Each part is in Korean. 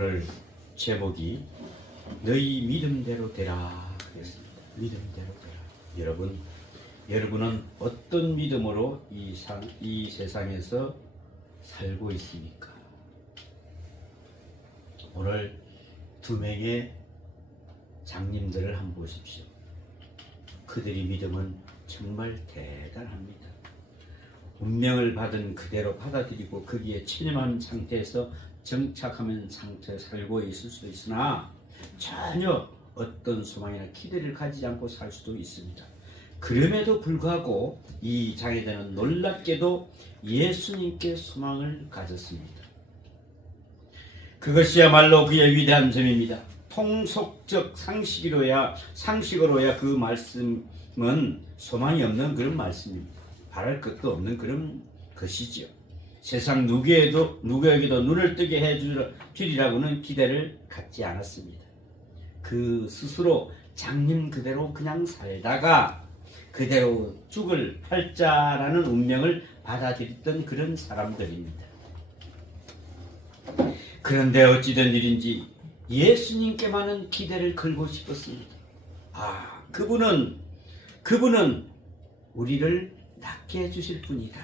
오늘 제목이 너희 믿음대로 되라 그랬습니다. 믿음대로 되라. 여러분은 어떤 믿음으로 이 세상에서 살고 있습니까? 오늘 두 명의 장님들을 한번 보십시오. 그들의 믿음은 정말 대단합니다. 운명을 받은 그대로 받아들이고 거기에 체념한 상태에서 정착하면 상태에 살고 있을 수 있으나 전혀 어떤 소망이나 기대를 가지지 않고 살 수도 있습니다. 그럼에도 불구하고 이 장애자는 놀랍게도 예수님께 소망을 가졌습니다. 그것이야말로 그의 위대한 점입니다. 통속적 상식으로야 그 말씀은 소망이 없는 그런 말씀입니다. 바랄 것도 없는 그런 것이지요. 세상 누구에게도 눈을 뜨게 해주리라고는 기대를 갖지 않았습니다. 그 스스로 장님 그대로 그냥 살다가 그대로 죽을 팔자라는 운명을 받아들였던 그런 사람들입니다. 그런데 어찌된 일인지 예수님께만은 기대를 걸고 싶었습니다. 그분은 우리를 낫게 해주실 분이다.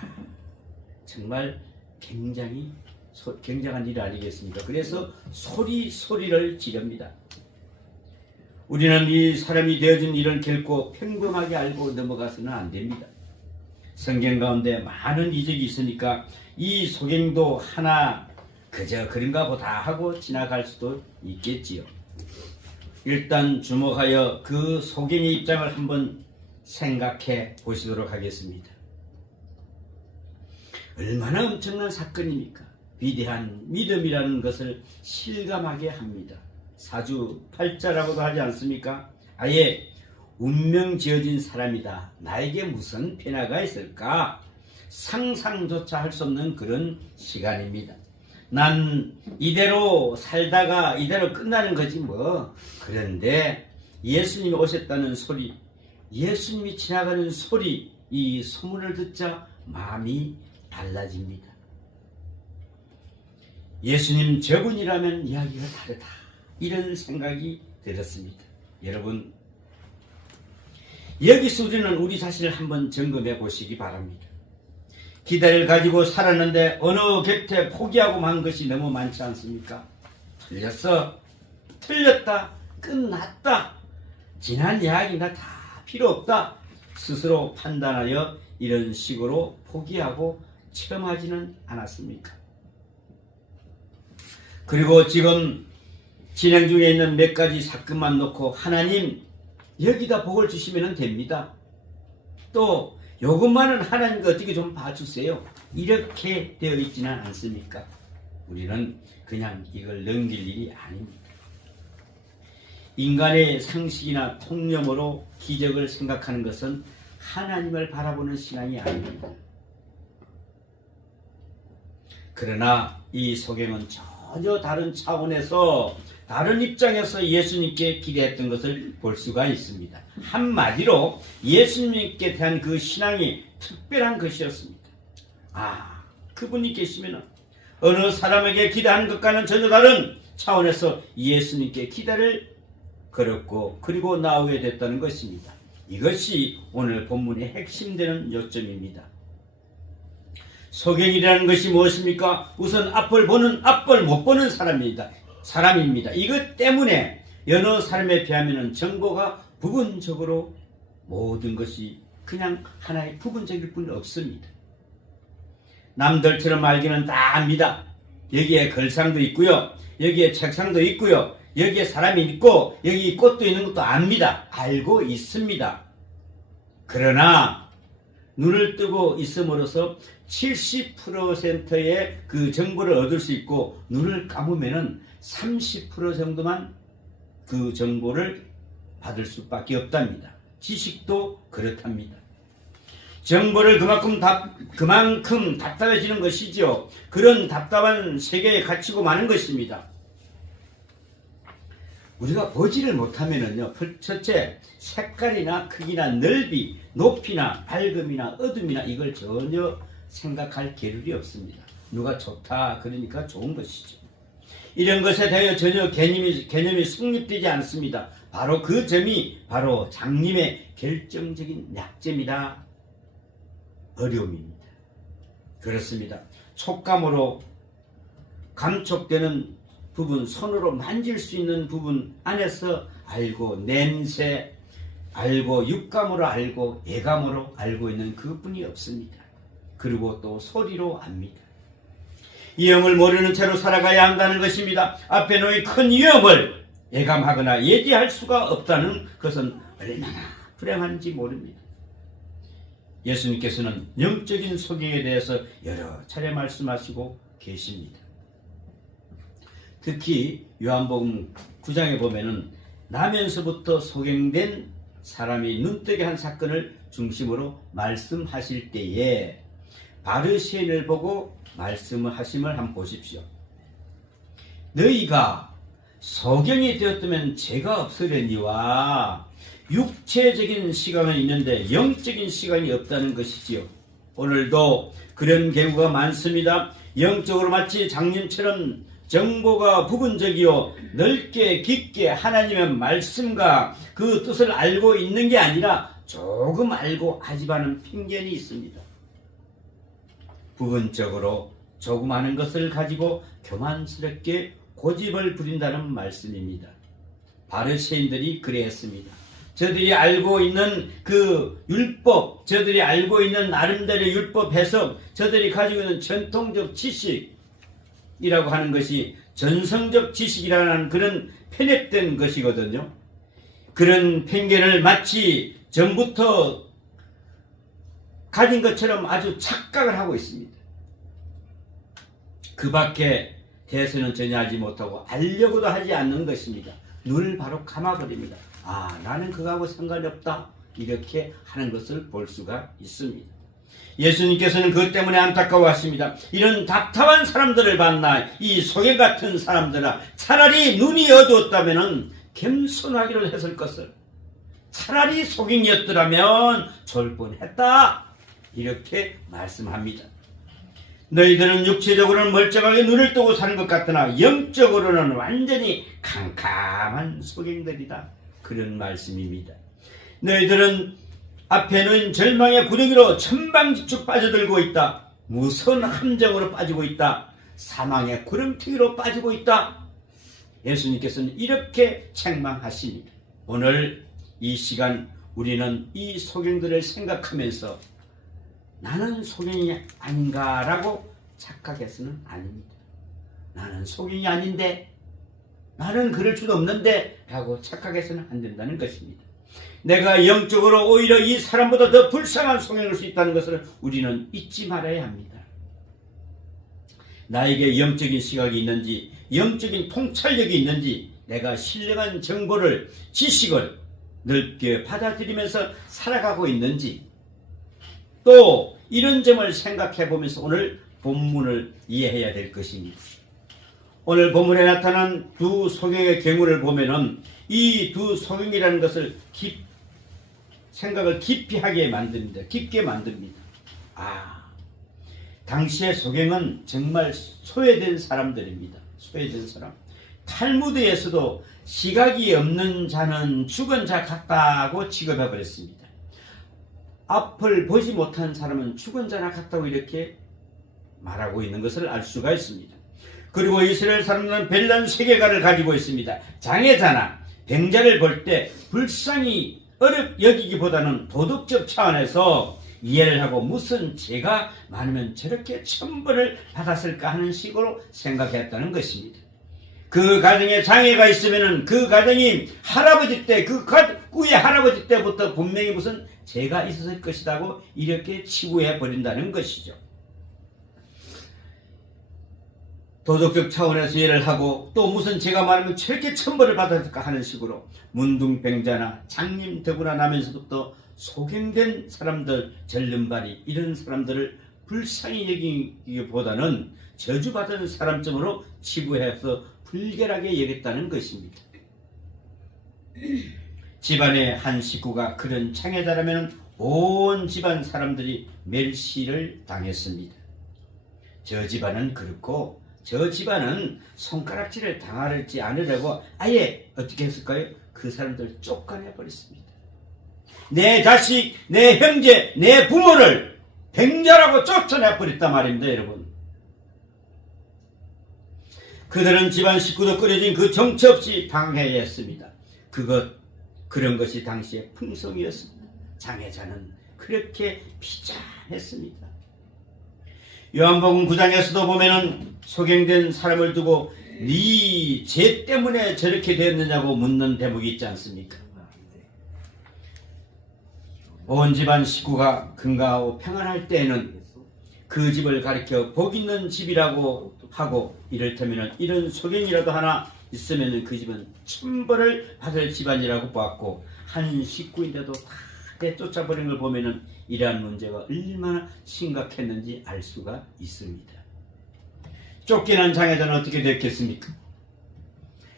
정말 굉장한 일 아니겠습니까? 그래서 소리를 지릅니다. 우리는 이 사람이 되어진 일을 결코 평범하게 알고 넘어가서는 안 됩니다. 성경 가운데 많은 이적이 있으니까 이 소경도 하나 그저 그런가 보다 하고 지나갈 수도 있겠지요. 일단 주목하여 그 소경의 입장을 한번 생각해 보시도록 하겠습니다. 얼마나 엄청난 사건입니까? 위대한 믿음이라는 것을 실감하게 합니다. 사주팔자라고도 하지 않습니까? 아예 운명 지어진 사람이다. 나에게 무슨 변화가 있을까? 상상조차 할 수 없는 그런 시간입니다. 난 이대로 살다가 이대로 끝나는 거지 뭐. 그런데 예수님이 오셨다는 소리, 예수님이 지나가는 소리, 이 소문을 듣자 마음이 달라집니다. 예수님 저분이라면 이야기가 다르다. 이런 생각이 들었습니다. 여러분, 여기서 우리는 우리 자신을 한번 점검해 보시기 바랍니다. 기대를 가지고 살았는데 어느 곁에 포기하고 만 것이 너무 많지 않습니까? 틀렸다, 끝났다, 지난 이야기가 다 필요 없다 스스로 판단하여 이런 식으로 포기하고 체험하지는 않았습니까? 그리고 지금 진행 중에 있는 몇 가지 사건만 놓고 하나님 여기다 복을 주시면 됩니다. 또 요것만은 하나님께 어떻게 좀 봐주세요. 이렇게 되어 있지는 않습니까? 우리는 그냥 이걸 넘길 일이 아닙니다. 인간의 상식이나 통념으로 기적을 생각하는 것은 하나님을 바라보는 신앙이 아닙니다. 그러나 이 소경은 전혀 다른 차원에서 다른 입장에서 예수님께 기대했던 것을 볼 수가 있습니다. 한마디로 예수님께 대한 그 신앙이 특별한 것이었습니다. 그분이 계시면 어느 사람에게 기대하는 것과는 전혀 다른 차원에서 예수님께 기대를 걸었고 그리고 나오게 됐다는 것입니다. 이것이 오늘 본문의 핵심되는 요점입니다. 소경이라는 것이 무엇입니까? 우선 앞을 못 보는 사람입니다. 이것 때문에 여러 사람에 비하면 정보가 부분적으로 모든 것이 그냥 하나의 부분적일 뿐 없습니다. 남들처럼 알기는 다 압니다. 여기에 걸상도 있고요. 여기에 책상도 있고요. 여기에 사람이 있고 여기 꽃도 있는 것도 압니다. 알고 있습니다. 그러나 눈을 뜨고 있음으로써 70%의 그 정보를 얻을 수 있고 눈을 감으면은 30% 정도만 그 정보를 받을 수밖에 없답니다. 지식도 그렇답니다. 정보를 그만큼 답답해지는 것이죠. 그런 답답한 세계에 갇히고 마는 것입니다. 우리가 보지를 못하면은요, 첫째, 색깔이나 크기나 넓이, 높이나 밝음이나 어둠이나 이걸 전혀 생각할 겨를이 없습니다. 누가 좋다 그러니까 좋은 것이죠. 이런 것에 대하여 전혀 개념이 성립되지 않습니다. 바로 그 점이 바로 장님의 결정적인 약점이다. 어려움입니다. 그렇습니다. 촉감으로 감촉되는 부분, 손으로 만질 수 있는 부분 안에서 알고, 냄새 알고, 육감으로 알고, 예감으로 알고 있는 그뿐이 없습니다. 그리고 또 소리로 압니다. 이 영을 모르는 채로 살아가야 한다는 것입니다. 앞에 놓인 큰 위험을 예감하거나 얘기할 수가 없다는 것은 얼마나 불행한지 모릅니다. 예수님께서는 영적인 소경에 대해서 여러 차례 말씀하시고 계십니다. 특히 요한복음 9장에 보면은 나면서부터 소경된 사람이 눈뜨게 한 사건을 중심으로 말씀하실 때에 바르시인을 보고 말씀을 하심을 한번 보십시오. 너희가 소경이 되었다면 죄가 없으려니와 육체적인 시간은 있는데 영적인 시간이 없다는 것이지요. 오늘도 그런 경우가 많습니다. 영적으로 마치 장님처럼 정보가 부분적이요 넓게 깊게 하나님의 말씀과 그 뜻을 알고 있는 게 아니라 조금 알고 아집하는 편견이 있습니다. 부분적으로 조금 아는 것을 가지고 교만스럽게 고집을 부린다는 말씀입니다. 바리새인들이 그랬습니다. 저들이 알고 있는 그 율법, 저들이 알고 있는 나름대로 율법 해석, 저들이 가지고 있는 전통적 지식이라고 하는 것이 전성적 지식이라는 그런 편협된 것이거든요. 그런 편견을 마치 전부터 가진 것처럼 아주 착각을 하고 있습니다. 그 밖에 대해서는 전혀 하지 못하고 알려고도 하지 않는 것입니다. 눈을 바로 감아버립니다. 아, 나는 그거하고 상관이 없다. 이렇게 하는 것을 볼 수가 있습니다. 예수님께서는 그것 때문에 안타까워하십니다. 이런 답답한 사람들을 만나 이 소개 같은 사람들아, 차라리 눈이 어두웠다면 겸손하기를 했을 것을, 차라리 소경이었더라면 좋을 뻔했다. 이렇게 말씀합니다. 너희들은 육체적으로는 멀쩡하게 눈을 뜨고 사는 것 같으나 영적으로는 완전히 캄캄한 소경들이다. 그런 말씀입니다. 너희들은 앞에는 절망의 구덩이로 천방지축 빠져들고 있다. 무서운 함정으로 빠지고 있다. 사망의 구름튀기로 빠지고 있다. 예수님께서는 이렇게 책망하십니다. 오늘 이 시간 우리는 이 소경들을 생각하면서 나는 소경이 아닌가라고 착각해서는 아닙니다. 나는 소경이 아닌데, 나는 그럴 수도 없는데 라고 착각해서는 안 된다는 것입니다. 내가 영적으로 오히려 이 사람보다 더 불쌍한 소경일 수 있다는 것을 우리는 잊지 말아야 합니다. 나에게 영적인 시각이 있는지, 영적인 통찰력이 있는지, 내가 신령한 정보를, 지식을 넓게 받아들이면서 살아가고 있는지, 또 이런 점을 생각해 보면서 오늘 본문을 이해해야 될 것입니다. 오늘 본문에 나타난 두 소경의 경우를 보면은 이 두 소경이라는 것을 생각을 깊이 하게 만듭니다. 깊게 만듭니다. 당시의 소경은 정말 소외된 사람들입니다. 소외된 사람. 탈무드에서도 시각이 없는 자는 죽은 자 같다고 취급해 버렸습니다. 앞을 보지 못한 사람은 죽은 자나 같다고 이렇게 말하고 있는 것을 알 수가 있습니다. 그리고 이스라엘 사람들은 별난 세계관을 가지고 있습니다. 장애자나 병자를 볼 때 불쌍히 여기기보다는 도덕적 차원에서 이해를 하고 무슨 죄가 많으면 저렇게 천벌을 받았을까 하는 식으로 생각했다는 것입니다. 그 가정에 장애가 있으면은 그 가정이 할아버지 때, 꾸의 할아버지 때부터 분명히 무슨 죄가 있었을 것이라고 이렇게 치부해 버린다는 것이죠. 도덕적 차원에서 이해를 하고 또 무슨 죄가 많으면 저렇게 천벌을 받았을까 하는 식으로 문둥병자나 장님 더구나 나면서부터 소경된 사람들, 절름발이 이런 사람들을 불쌍히 여기기보다는 저주받은 사람쯤으로 치부해서 불결하게 여겼다는 것입니다. 집안의 한 식구가 그런 장애자라면 온 집안 사람들이 멸시를 당했습니다. 저 집안은 그렇고 저 집안은 손가락질을 당하지 않으려고 아예 어떻게 했을까요? 그 사람들 쫓아내 버렸습니다. 내 자식, 내 형제, 내 부모를 백녀라고 쫓아내 버렸단 말입니다, 여러분. 그들은 집안 식구도 끓여진 그 정처 없이 방해해 했습니다. 그런 것이 당시의 풍성이었습니다. 장애자는 그렇게 비장했습니다. 요한복음 9장에서도 보면은 소경된 사람을 두고 네 죄 때문에 저렇게 되었느냐고 묻는 대목이 있지 않습니까? 온 집안 식구가 건강하고 평안할 때에는 그 집을 가리켜 복 있는 집이라고 하고, 이를테면 이런 소경이라도 하나 있으면 그 집은 천벌을 받을 집안이라고 보았고, 한 식구인데도 다 내쫓아버린 걸 보면은 이러한 문제가 얼마나 심각했는지 알 수가 있습니다. 쫓겨난 장애자는 어떻게 됐겠습니까?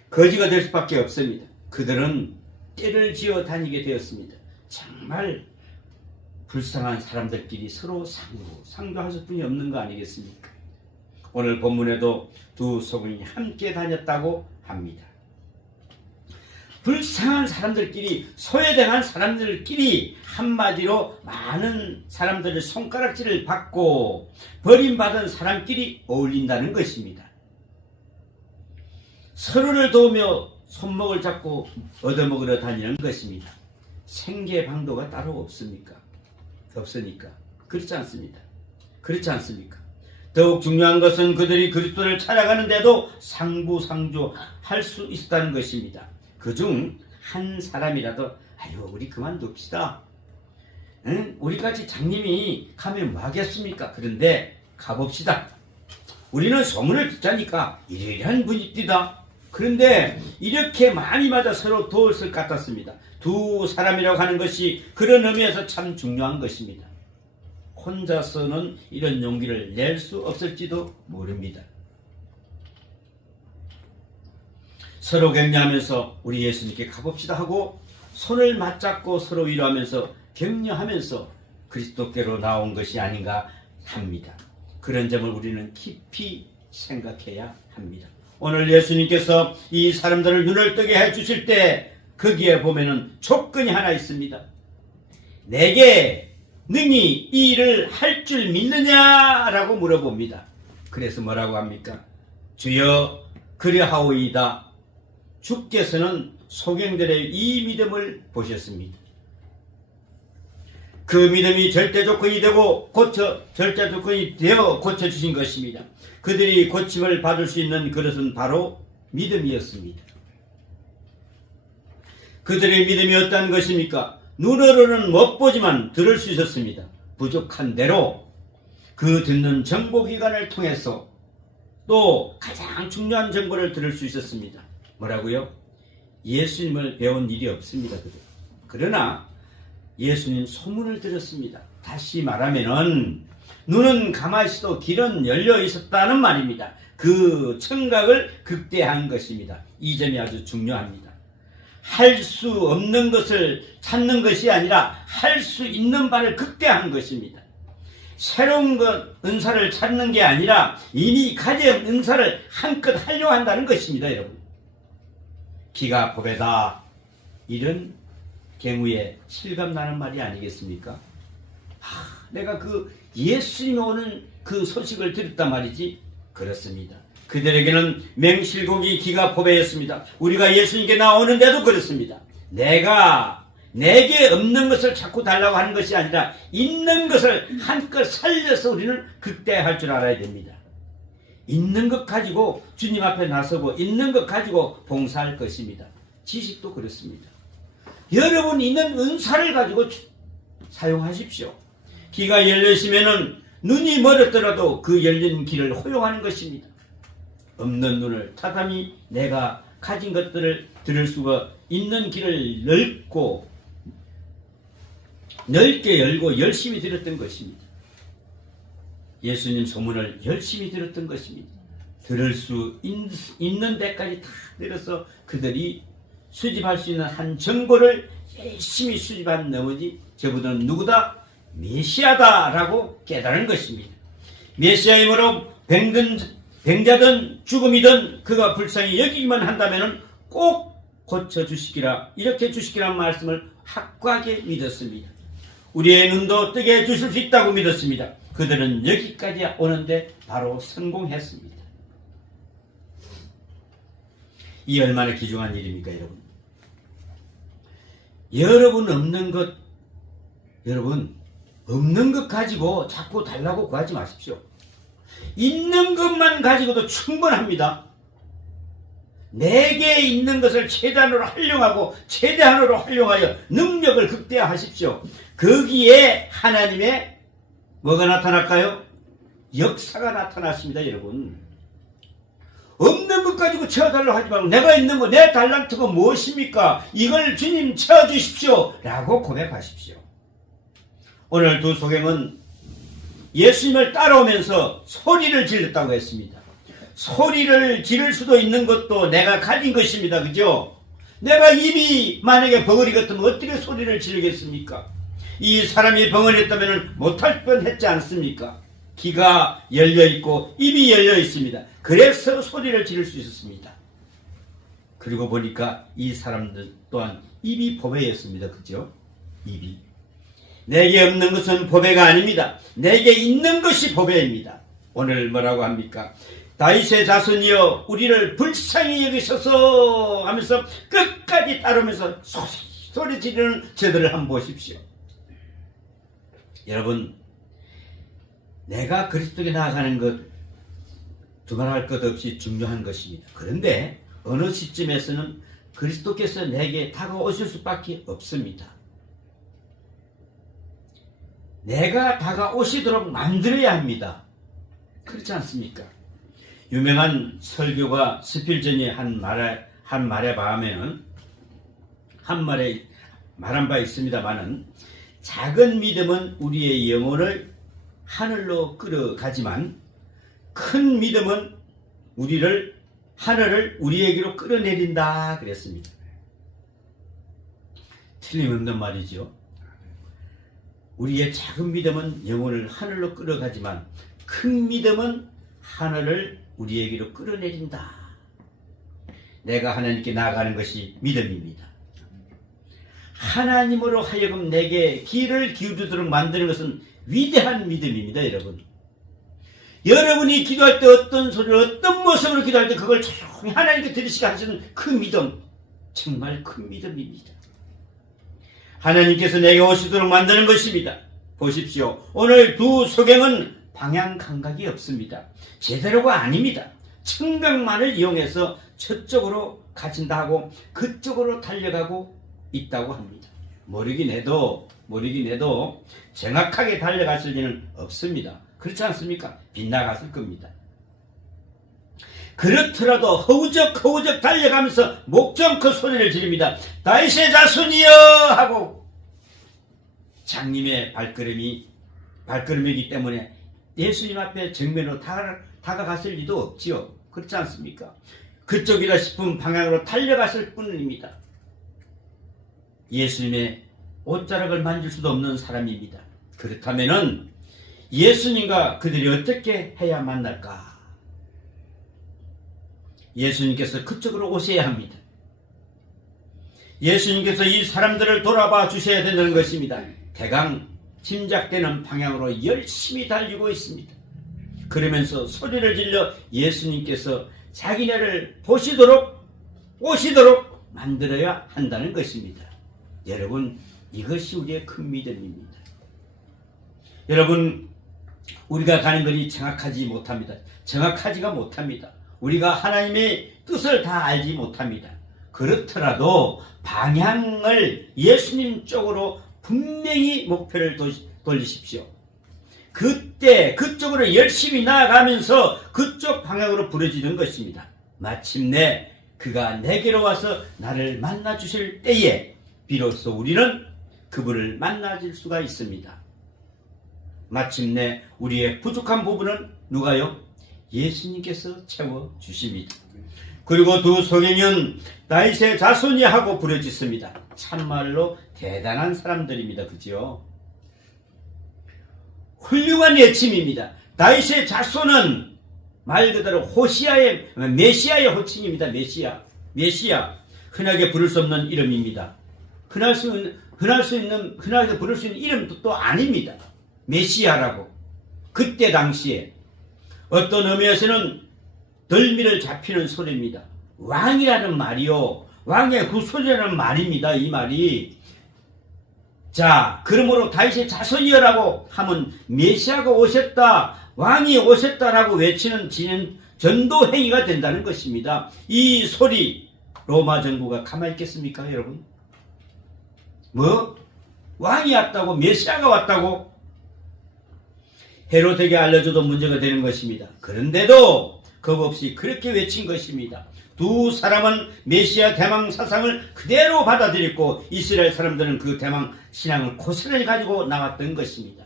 거지가 될 수밖에 없습니다. 그들은 떼를 지어 다니게 되었습니다. 정말 불쌍한 사람들끼리 서로 상조하실 분이 없는 거 아니겠습니까? 오늘 본문에도 두 소경이 함께 다녔다고 합니다. 불쌍한 사람들끼리, 소외당한 사람들끼리, 한마디로 많은 사람들의 손가락질을 받고 버림받은 사람끼리 어울린다는 것입니다. 서로를 도우며 손목을 잡고 얻어먹으러 다니는 것입니다. 생계 방도가 따로 없습니까? 없으니까. 그렇지 않습니다. 그렇지 않습니까? 더욱 중요한 것은 그들이 그리스도를 찾아가는데도 상부상조할 수 있다는 것입니다. 그중 한 사람이라도 아유 우리 그만둡시다. 응? 우리같이 장님이 가면 뭐 하겠습니까? 그런데 가봅시다. 우리는 소문을 듣자니까 이러한 분위기다. 그런데 이렇게 많이 맞아 서로 도울 것 같았습니다. 두 사람이라고 하는 것이 그런 의미에서 참 중요한 것입니다. 혼자서는 이런 용기를 낼 수 없을지도 모릅니다. 서로 격려하면서 우리 예수님께 가봅시다 하고 손을 맞잡고 서로 위로하면서 격려하면서 그리스도께로 나온 것이 아닌가 합니다. 그런 점을 우리는 깊이 생각해야 합니다. 오늘 예수님께서 이 사람들을 눈을 뜨게 해주실 때 거기에 보면은 조건이 하나 있습니다. 내게 능히 이 일을 할 줄 믿느냐라고 물어봅니다. 그래서 뭐라고 합니까? 주여 그리하오이다. 주께서는 소경들의 이 믿음을 보셨습니다. 그 믿음이 절대 조건이 되고 절대 조건이 되어 고쳐주신 것입니다. 그들이 고침을 받을 수 있는 그것은 바로 믿음이었습니다. 그들의 믿음이 어떤 것입니까? 눈으로는 못 보지만 들을 수 있었습니다. 부족한 대로 그 듣는 정보기관을 통해서 또 가장 중요한 정보를 들을 수 있었습니다. 뭐라고요? 예수님을 배운 일이 없습니다. 그러나 예수님 소문을 들었습니다. 다시 말하면은 눈은 감아있어도 길은 열려 있었다는 말입니다. 그 청각을 극대화한 것입니다. 이 점이 아주 중요합니다. 할 수 없는 것을 찾는 것이 아니라 할 수 있는 바를 극대화한 것입니다. 새로운 은사를 찾는 게 아니라 이미 가진 은사를 한껏 하려고 한다는 것입니다. 여러분, 기가 보배다, 이런 경우에 실감나는 말이 아니겠습니까? 내가 그 예수님이 오는 그 소식을 들었단 말이지. 그렇습니다. 그들에게는 맹실곡이 기가 보배였습니다. 우리가 예수님께 나오는데도 그렇습니다. 내게 없는 것을 자꾸 달라고 하는 것이 아니라 있는 것을 한껏 살려서 우리는 극대화할 줄 알아야 됩니다. 있는 것 가지고 주님 앞에 나서고 있는 것 가지고 봉사할 것입니다. 지식도 그렇습니다. 여러분 있는 은사를 가지고 사용하십시오. 귀가 열리시면은 눈이 멀었더라도 그 열린 길을 허용하는 것입니다. 없는 눈을 타담이 내가 가진 것들을 들을 수가 있는 길을 넓게 열고 열심히 들었던 것입니다. 예수님 소문을 열심히 들었던 것입니다. 들을 수 있는 데까지 다 들어서 그들이 수집할 수 있는 한 정보를 열심히 수집한 나머지 저분은 누구다? 메시아다라고 깨달은 것입니다. 메시아이므로 병든 병자든 죽음이든 그가 불쌍히 여기기만 한다면 꼭 고쳐주시기라, 이렇게 주시기란 말씀을 확고하게 믿었습니다. 우리의 눈도 뜨게 해주실 수 있다고 믿었습니다. 그들은 여기까지 오는데 바로 성공했습니다. 이 얼마나 귀중한 일입니까, 여러분? 여러분 없는 것 가지고 자꾸 달라고 구하지 마십시오. 있는 것만 가지고도 충분합니다. 내게 있는 것을 최대한으로 활용하여 능력을 극대화하십시오. 거기에 하나님의 뭐가 나타날까요? 역사가 나타났습니다, 여러분. 없는 것 가지고 채워달라고 하지 말고, 내가 있는 거, 내 달란트가 무엇입니까? 이걸 주님 채워주십시오 라고 고백하십시오. 오늘 두 소경은 예수님을 따라오면서 소리를 질렀다고 했습니다. 소리를 지를 수도 있는 것도 내가 가진 것입니다. 그죠? 내가 입이 만약에 벙어리 같으면 어떻게 소리를 지르겠습니까? 이 사람이 벙어리였다면 못할 뻔했지 않습니까? 귀가 열려있고 입이 열려있습니다. 그래서 소리를 지를 수 있었습니다. 그리고 보니까 이 사람들 또한 입이 보배였습니다. 그죠? 입이. 내게 없는 것은 보배가 아닙니다. 내게 있는 것이 보배입니다. 오늘 뭐라고 합니까? 다윗의 자손이여 우리를 불쌍히 여기셔서 하면서 끝까지 따르면서 소리 지르는 저들을 한번 보십시오. 여러분, 내가 그리스도께 나아가는 것 두말할 것 없이 중요한 것입니다. 그런데 어느 시점에서는 그리스도께서 내게 다가오실 수밖에 없습니다. 내가 다가오시도록 만들어야 합니다. 그렇지 않습니까? 유명한 설교가 스필전이 한 말에 봐하면은 말한 바 있습니다만은, 작은 믿음은 우리의 영혼을 하늘로 끌어가지만 큰 믿음은 하늘을 우리에게로 끌어내린다 그랬습니다. 틀림없는 말이죠. 우리의 작은 믿음은 영혼을 하늘로 끌어가지만 큰 믿음은 하늘을 우리에게로 끌어내린다. 내가 하나님께 나아가는 것이 믿음입니다. 하나님으로 하여금 내게 귀를 기울이도록 만드는 것은 위대한 믿음입니다, 여러분. 여러분이 기도할 때 어떤 소리를, 어떤 모습으로 기도할 때 그걸 조용히 하나님께 들으시게 하시는 그 믿음, 정말 큰 믿음입니다. 하나님께서 내게 오시도록 만드는 것입니다. 보십시오. 오늘 두 소경은 방향 감각이 없습니다. 제대로가 아닙니다. 청각만을 이용해서 저쪽으로 가진다 하고 그쪽으로 달려가고 있다고 합니다. 모르긴 해도 정확하게 달려갔을 리는 없습니다. 그렇지 않습니까? 빗나갔을 겁니다. 그렇더라도 허우적 달려가면서 목전껏 소리를 지릅니다. 다윗의 자손이여 하고, 장님의 발걸음이기 때문에 예수님 앞에 정면으로 다가갔을 리도 없지요. 그렇지 않습니까? 그쪽이라 싶은 방향으로 달려갔을 뿐입니다. 예수님의 옷자락을 만질 수도 없는 사람입니다. 그렇다면은 예수님과 그들이 어떻게 해야 만날까? 예수님께서 그쪽으로 오셔야 합니다. 예수님께서 이 사람들을 돌아봐 주셔야 된다는 것입니다. 대강 짐작되는 방향으로 열심히 달리고 있습니다. 그러면서 소리를 질러 예수님께서 자기네를 오시도록 만들어야 한다는 것입니다. 여러분, 이것이 우리의 큰 믿음입니다. 여러분, 우리가 가는 길이 정확하지가 못합니다. 우리가 하나님의 뜻을 다 알지 못합니다. 그렇더라도 방향을 예수님 쪽으로 분명히 목표를 돌리십시오. 그때 그쪽으로 열심히 나아가면서 그쪽 방향으로 부르짖는 것입니다. 마침내 그가 내게로 와서 나를 만나 주실 때에 비로소 우리는 그분을 만나줄 수가 있습니다. 마침내 우리의 부족한 부분은 누가요? 예수님께서 채워주십니다. 그리고 두 소경은 다윗의 자손이 하고 부르짖습니다. 참말로 대단한 사람들입니다. 그죠? 훌륭한 외침입니다. 다윗의 자손은 말 그대로 메시아의 호칭입니다. 메시아. 흔하게 부를 수 없는 이름입니다. 흔하게 부를 수 있는 이름도 또 아닙니다. 메시아라고. 그때 당시에 어떤 의미에서는 덜미를 잡히는 소리입니다. 왕이라는 말이요. 왕의 후손이라는 말입니다. 이 말이. 자, 그러므로 다윗의 자손이여라고 하면 메시아가 오셨다, 왕이 오셨다라고 외치는 전도 행위가 된다는 것입니다. 이 소리 로마 정부가 가만히 있겠습니까, 여러분? 왕이 왔다고, 메시아가 왔다고? 헤롯에게 알려줘도 문제가 되는 것입니다. 그런데도 겁없이 그렇게 외친 것입니다. 두 사람은 메시아 대망 사상을 그대로 받아들였고 이스라엘 사람들은 그 대망 신앙을 고스란히 가지고 나왔던 것입니다.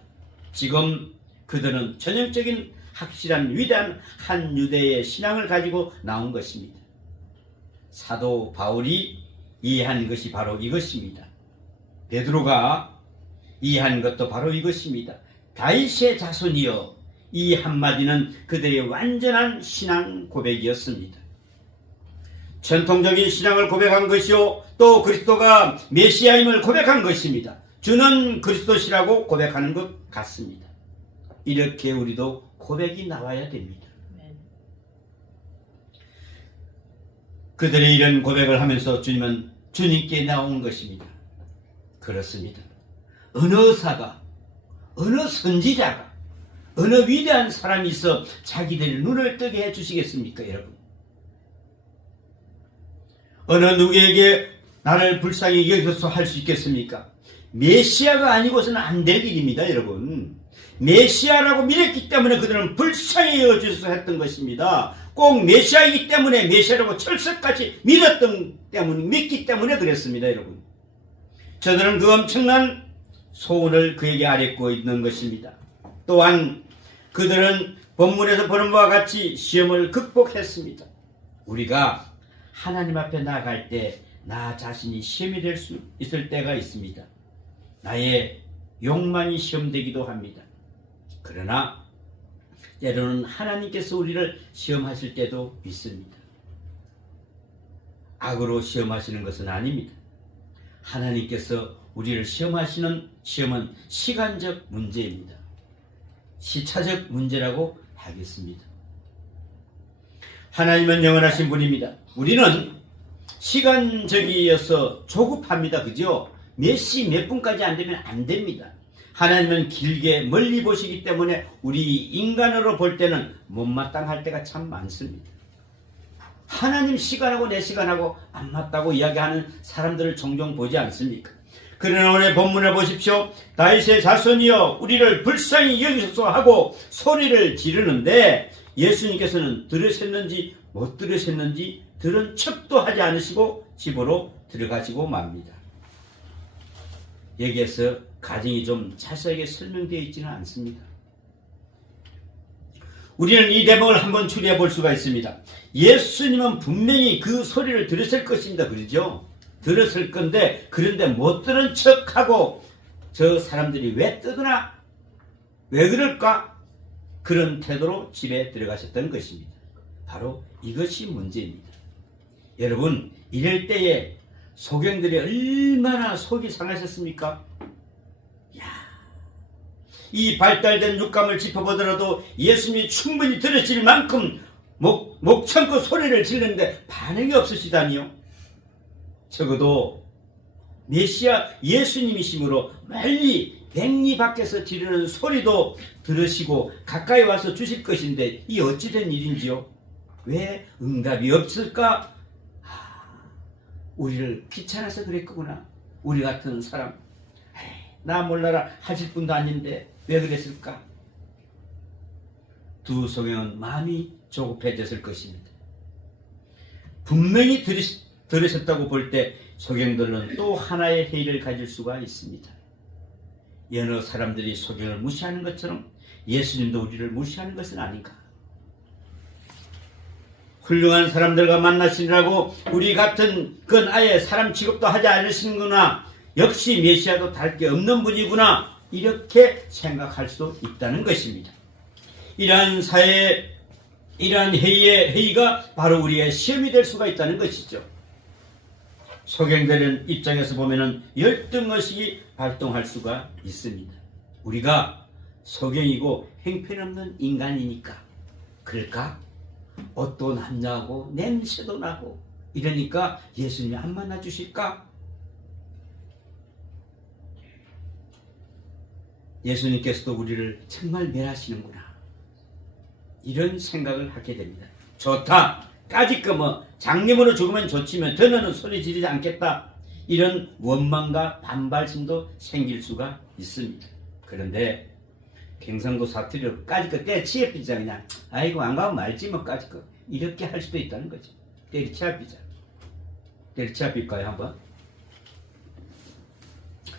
지금 그들은 전형적인 확실한 위대한 한 유대의 신앙을 가지고 나온 것입니다. 사도 바울이 이해한 것이 바로 이것입니다. 베드로가 이해한 것도 바로 이것입니다. 다윗의 자손이여, 이 한마디는 그들의 완전한 신앙 고백이었습니다. 전통적인 신앙을 고백한 것이요, 또 그리스도가 메시아임을 고백한 것입니다. 주는 그리스도시라고 고백하는 것 같습니다. 이렇게 우리도 고백이 나와야 됩니다. 그들이 이런 고백을 하면서 주님은 주님께 나온 것입니다. 그렇습니다. 어느 사가, 어느 선지자가, 어느 위대한 사람이 있어 자기들의 눈을 뜨게 해주시겠습니까, 여러분? 어느 누구에게 나를 불쌍히 여기서 할 수 있겠습니까? 메시아가 아니고서는 안 될 일입니다, 여러분. 메시아라고 믿었기 때문에 그들은 불쌍히 여겨주셔서 했던 것입니다. 꼭 메시아이기 때문에, 메시아라고 철석같이 믿기 때문에 그랬습니다, 여러분. 저들은 그 엄청난 소원을 그에게 아뢰고 있는 것입니다. 또한 그들은 본문에서 보는 바와 같이 시험을 극복했습니다. 우리가 하나님 앞에 나아갈 때 나 자신이 시험이 될 수 있을 때가 있습니다. 나의 욕망이 시험되기도 합니다. 그러나 때로는 하나님께서 우리를 시험하실 때도 있습니다. 악으로 시험하시는 것은 아닙니다. 하나님께서 우리를 시험하시는 시험은 시간적 문제입니다. 시차적 문제라고 하겠습니다. 하나님은 영원하신 분입니다. 우리는 시간적이어서 조급합니다. 그죠? 몇 시 몇 분까지 안 되면 안 됩니다. 하나님은 길게 멀리 보시기 때문에 우리 인간으로 볼 때는 못마땅할 때가 참 많습니다. 하나님 시간하고 내 시간하고 안 맞다고 이야기하는 사람들을 종종 보지 않습니까? 그러나 오늘 본문을 보십시오. 다윗의 자손이여, 우리를 불쌍히 여기소서 하고 소리를 지르는데 예수님께서는 들으셨는지 못 들으셨는지 들은 척도 하지 않으시고 집으로 들어가시고 맙니다. 여기에서 가정이 좀 자세하게 설명되어 있지는 않습니다. 우리는 이 대목을 한번 추리해 볼 수가 있습니다. 예수님은 분명히 그 소리를 들으실 것입니다. 그러죠? 들었을 건데, 그런데 못 들은 척하고 저 사람들이 왜 뜨거나 왜 그럴까? 그런 태도로 집에 들어가셨던 것입니다. 바로 이것이 문제입니다. 여러분, 이럴 때에 소경들이 얼마나 속이 상하셨습니까? 이 발달된 육감을 짚어보더라도 예수님이 충분히 들으실 만큼 목 참고 소리를 지르는데 반응이 없으시다니요. 적어도 메시아 예수님이심으로 멀리 백리 밖에서 지르는 소리도 들으시고 가까이 와서 주실 것인데 이 어찌된 일인지요? 왜 응답이 없을까? 우리를 귀찮아서 그랬구나. 우리 같은 사람, 나 몰라라 하실 분도 아닌데 왜 그랬을까? 두 소경은 마음이 조급해졌을 것입니다. 분명히 들으셨다고 볼 때 소경들은 또 하나의 회의를 가질 수가 있습니다. 여러 사람들이 소경을 무시하는 것처럼 예수님도 우리를 무시하는 것은 아닌가? 훌륭한 사람들과 만나시느라고 우리 같은 건 아예 사람 취급도 하지 않으시는구나. 역시 메시아도 다를 게 없는 분이구나. 이렇게 생각할 수 있다는 것입니다. 이러한 사회에 이러한 회의가 바로 우리의 시험이 될 수가 있다는 것이죠. 소경되는 입장에서 보면은 열등의식이 발동할 수가 있습니다. 우리가 소경이고 형편없는 인간이니까 그럴까? 옷도 남자하고 냄새도 나고 이러니까 예수님이 안 만나주실까? 예수님께서도 우리를 정말 멸하시는구나, 이런 생각을 하게 됩니다. 좋다, 까짓거 뭐 장님으로 죽으면 좋지만 더는 소리 지르지 않겠다, 이런 원망과 반발심도 생길 수가 있습니다. 그런데 경상도 사투리로 까짓거 때치어삐자, 그냥 아이고 안 가면 말지 뭐 까짓거, 이렇게 할 수도 있다는 거죠. 때리치어삐자. 때리치어삐까요 한번?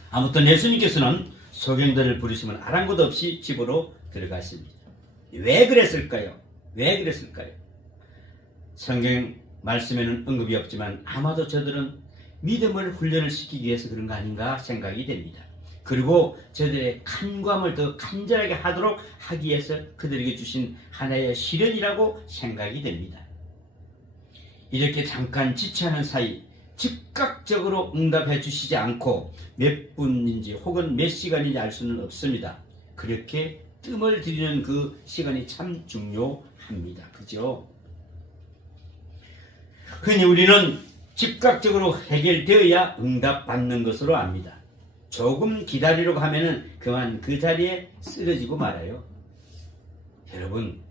아무튼 예수님께서는 소경들을 부르시면 아랑곳 없이 집으로 들어갔습니다. 왜 그랬을까요? 왜 그랬을까요? 성경 말씀에는 언급이 없지만 아마도 저들은 믿음을 훈련을 시키기 위해서 그런 거 아닌가 생각이 됩니다. 그리고 저들의 간구함을 더 간절하게 하도록 하기 위해서 그들에게 주신 하나의 시련이라고 생각이 됩니다. 이렇게 잠깐 지체하는 사이 즉각적으로 응답해 주시지 않고 몇 분인지 혹은 몇 시간인지 알 수는 없습니다. 그렇게 뜸을 들이는 그 시간이 참 중요합니다. 그죠? 흔히 우리는 즉각적으로 해결되어야 응답받는 것으로 압니다. 조금 기다리려고 하면은 그만 그 자리에 쓰러지고 말아요. 여러분,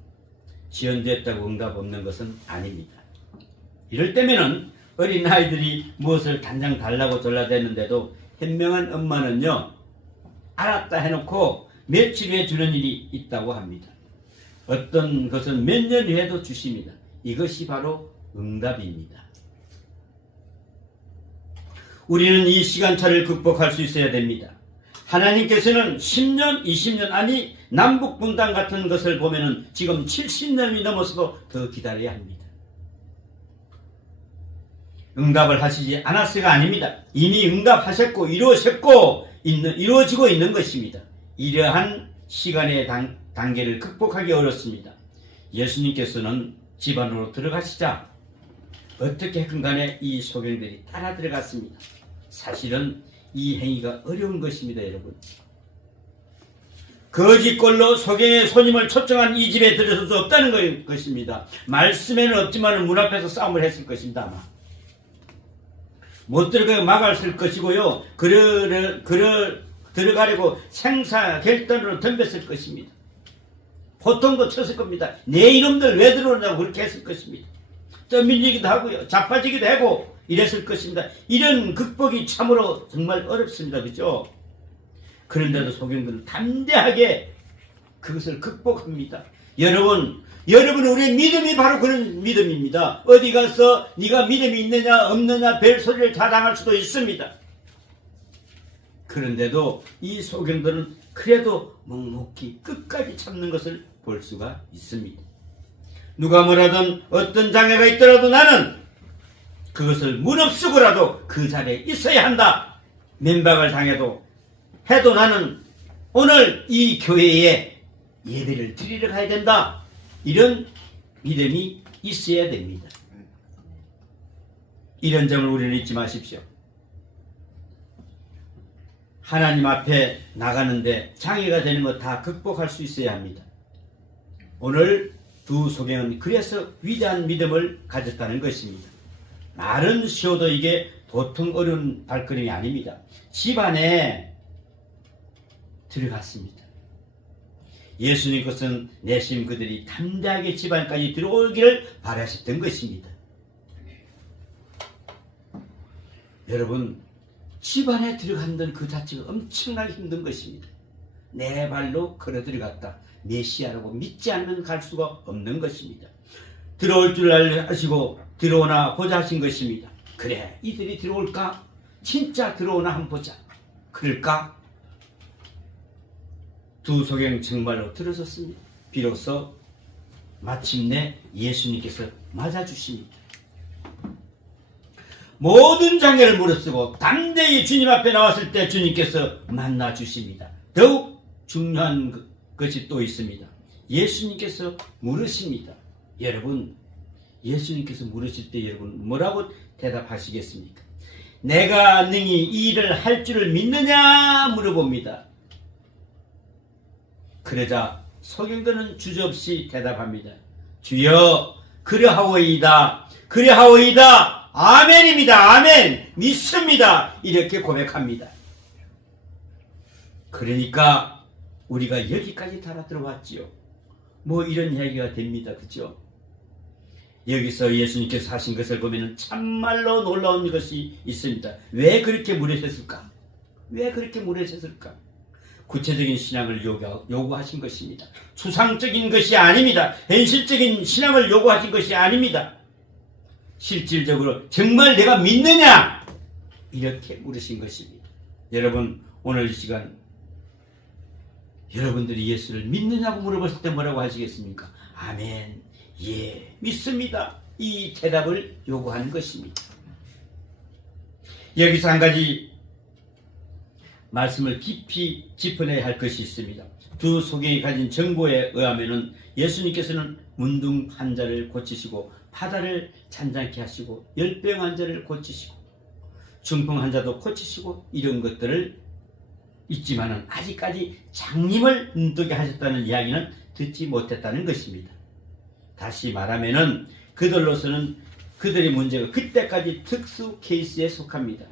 지연됐다고 응답 없는 것은 아닙니다. 이럴 때면은 어린 아이들이 무엇을 단장 달라고 졸라대는데도 현명한 엄마는요, 알았다 해놓고 며칠 후에 주는 일이 있다고 합니다. 어떤 것은 몇 년 후에도 주십니다. 이것이 바로 응답입니다. 우리는 이 시간차를 극복할 수 있어야 됩니다. 하나님께서는 10년, 20년, 아니 남북분단 같은 것을 보면은 지금 70년이 넘어서도 더 기다려야 합니다. 응답을 하시지 않았어가 아닙니다. 이미 응답하셨고 이루어지고 있는 것입니다. 이러한 시간의 단계를 극복하기 어렵습니다. 예수님께서는 집 안으로 들어가시자 어떻게든 간에 이 소경들이 따라 들어갔습니다. 사실은 이 행위가 어려운 것입니다, 여러분. 거짓골로 소경의 손님을 초청한 이 집에 들어설 수 없다는 것입니다. 말씀에는 없지만 문 앞에서 싸움을 했을 것입니다, 아마. 못 들어가게 막았을 것이고요. 들어가려고 생사결단으로 덤볐을 것입니다. 보통도 쳤을 겁니다. 내 이놈들 왜 들어오냐고 그렇게 했을 것입니다. 떠밀리기도 하고요. 자빠지기도 하고 이랬을 것입니다. 이런 극복이 참으로 정말 어렵습니다. 그죠? 그런데도 소경들은 담대하게 그것을 극복합니다. 여러분 우리의 믿음이 바로 그런 믿음입니다. 어디 가서 네가 믿음이 있느냐 없느냐 별소리를 자랑할 수도 있습니다. 그런데도 이 소경들은 그래도 묵묵히 끝까지 참는 것을 볼 수가 있습니다. 누가 뭐라든 어떤 장애가 있더라도 나는 그것을 무릅쓰고라도 그 자리에 있어야 한다. 면박을 당해도 해도 나는 오늘 이 교회에 예배를 드리러 가야 된다. 이런 믿음이 있어야 됩니다. 이런 점을 우리는 잊지 마십시오. 하나님 앞에 나가는데 장애가 되는 것 다 극복할 수 있어야 합니다. 오늘 두 소경은 그래서 위대한 믿음을 가졌다는 것입니다. 말은 쉬워도 이게 보통 어려운 발걸음이 아닙니다. 집 안에 들어갔습니다. 예수님 것은 내심 그들이 담대하게 집 안까지 들어오기를 바라셨던 것입니다. 여러분, 집 안에 들어간다는 그 자체가 엄청나게 힘든 것입니다. 내 발로 걸어 들어갔다. 메시아라고 믿지 않으면 갈 수가 없는 것입니다. 들어올 줄 아시고 들어오나 보자 하신 것입니다. 그래, 이들이 들어올까? 진짜 들어오나 한번 보자. 그럴까? 두 소경 정말로 들어섰습니다. 비로소 마침내 예수님께서 맞아주십니다. 모든 장애를 무릅쓰고 담대히 주님 앞에 나왔을 때 주님께서 만나주십니다. 더욱 중요한 것이 또 있습니다. 예수님께서 물으십니다. 여러분, 예수님께서 물으실 때 여러분 뭐라고 대답하시겠습니까? 내가 능히 이 일을 할 줄을 믿느냐 물어봅니다. 그러자 서경들은 주저없이 대답합니다. 주여, 그러하오이다. 그러하오이다. 아멘입니다. 아멘. 믿습니다. 이렇게 고백합니다. 그러니까 우리가 여기까지 달아 들어왔지요. 뭐 이런 이야기가 됩니다. 그죠? 여기서 예수님께서 하신 것을 보면 참말로 놀라운 것이 있습니다. 왜 그렇게 물으셨을까? 왜 그렇게 물으셨을까? 구체적인 신앙을 요구하신 것입니다. 추상적인 것이 아닙니다. 현실적인 신앙을 요구하신 것이 아닙니다. 실질적으로 정말 내가 믿느냐? 이렇게 물으신 것입니다. 여러분, 오늘 이 시간 여러분들이 예수를 믿느냐고 물어봤을 때 뭐라고 하시겠습니까? 아멘, 예, 믿습니다. 이 대답을 요구하는 것입니다. 여기서 한 가지 말씀을 깊이 짚어내야 할 것이 있습니다. 두 소경이 가진 정보에 의하면 예수님께서는 문둥 환자를 고치시고 바다를 잔잔케 하시고 열병 환자를 고치시고 중풍 환자도 고치시고 이런 것들을 있지만은 아직까지 장님을 눈뜨게 하셨다는 이야기는 듣지 못했다는 것입니다. 다시 말하면은 그들로서는 그들의 문제가 그때까지 특수 케이스에 속합니다.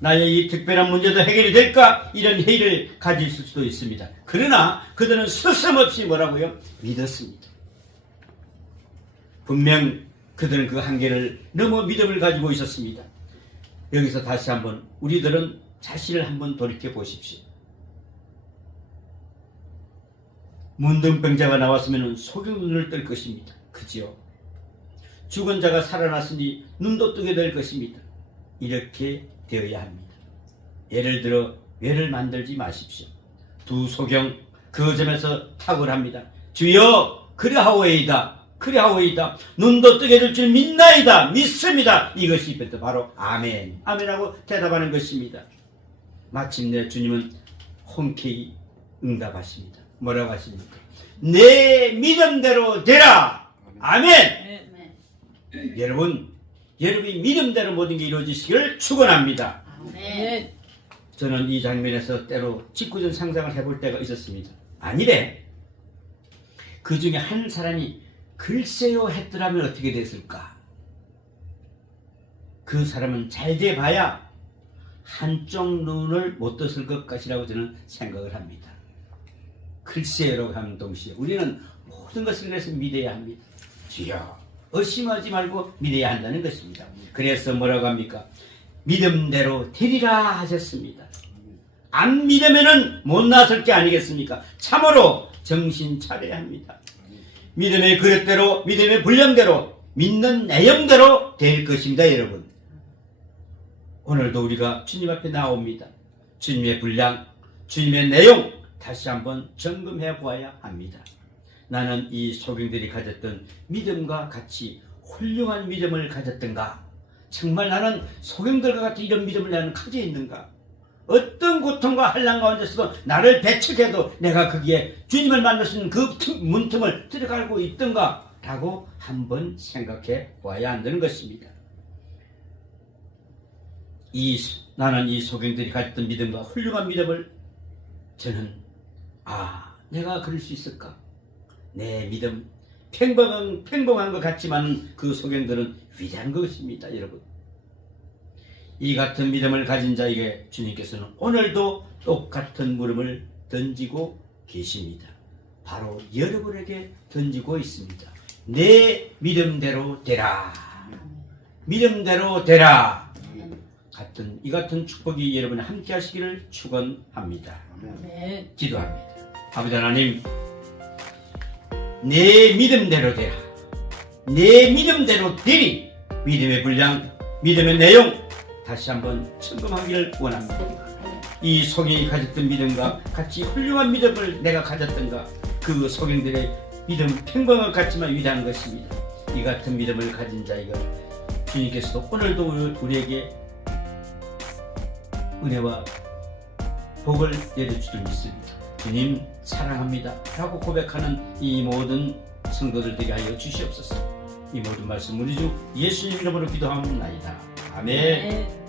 나의 이 특별한 문제도 해결이 될까? 이런 회의를 가질 수도 있습니다. 그러나 그들은 서슴없이 뭐라고요? 믿었습니다. 분명 그들은 그 한계를 넘어 믿음을 가지고 있었습니다. 여기서 다시 한번 우리들은 자신을 한번 돌이켜 보십시오. 문둥병자가 나왔으면 소경눈을 뜰 것입니다. 그지요? 죽은 자가 살아났으니 눈도 뜨게 될 것입니다. 이렇게 되어야 합니다. 예를 들어 외를 만들지 마십시오. 두 소경 그 점에서 탁월합니다. 주여, 그리하오이다. 그리하오이다. 눈도 뜨게 될 줄 믿나이다. 믿습니다. 이것이 바로 아멘. 아멘하고 대답하는 것입니다. 마침내 주님은 흔쾌히 응답하십니다. 뭐라고 하십니까? 내 믿음대로 되라. 아멘. 여러분, 여러분이 믿음대로 모든 게 이루어지시기를 축원합니다. 아멘. 저는 이 장면에서 때로 직구전 상상을 해볼 때가 있었습니다. 아니래. 그 중에 한 사람이 글쎄요 했더라면 어떻게 됐을까? 그 사람은 잘 돼봐야 한쪽 눈을 못 떴을 것 같이라고 저는 생각을 합니다. 글쎄요라고 하는 동시에 우리는 모든 것을 그래서 믿어야 합니다. 주여, 의심하지 말고 믿어야 한다는 것입니다. 그래서 뭐라고 합니까? 믿음대로 되리라 하셨습니다. 안 믿으면은 못 나설 게 아니겠습니까? 참으로 정신 차려야 합니다. 믿음의 그릇대로, 믿음의 분량대로, 믿는 내용대로 될 것입니다, 여러분. 오늘도 우리가 주님 앞에 나옵니다. 주님의 분량, 주님의 내용 다시 한번 점검해 보아야 합니다. 나는 이 소경들이 가졌던 믿음과 같이 훌륭한 믿음을 가졌던가? 정말 나는 소경들과 같이 이런 믿음을 나는 가지고 있는가? 어떤 고통과 한란 가운데서도 나를 배척해도 내가 거기에 주님을 만날 수 있는 그 문틈을 들어가고 있던가? 라고 한번 생각해 보아야 한다는 것입니다. 나는 이 소경들이 가졌던 믿음과 훌륭한 믿음을 저는 내가 그럴 수 있을까? 내 믿음 평범한 것 같지만 그 소경들은 위대한 것입니다. 여러분, 이 같은 믿음을 가진 자에게 주님께서는 오늘도 똑같은 물음을 던지고 계십니다. 바로 여러분에게 던지고 있습니다. 내 믿음대로 되라. 믿음대로 되라. 이 같은 축복이 여러분 함께 하시기를 축원합니다. 기도합니다. 아버지 하나님, 내 믿음대로 되라. 내 믿음대로 되리. 믿음의 분량, 믿음의 내용 다시 한번 점검하기를 원합니다. 이 소경이 가졌던 믿음과 같이 훌륭한 믿음을 내가 가졌던가? 그 소경들의 믿음 평범한 것 같지만 위대한 것입니다. 이 같은 믿음을 가진 자이가 주님께서도 오늘도 우리에게 은혜와 복을 내려주길 믿습니다. 주님 사랑합니다 라고 고백하는 이 모든 성도들 되게 하여 주시옵소서. 이 모든 말씀 우리 주 예수님 이름으로 기도하옵나이다. 아멘. 네.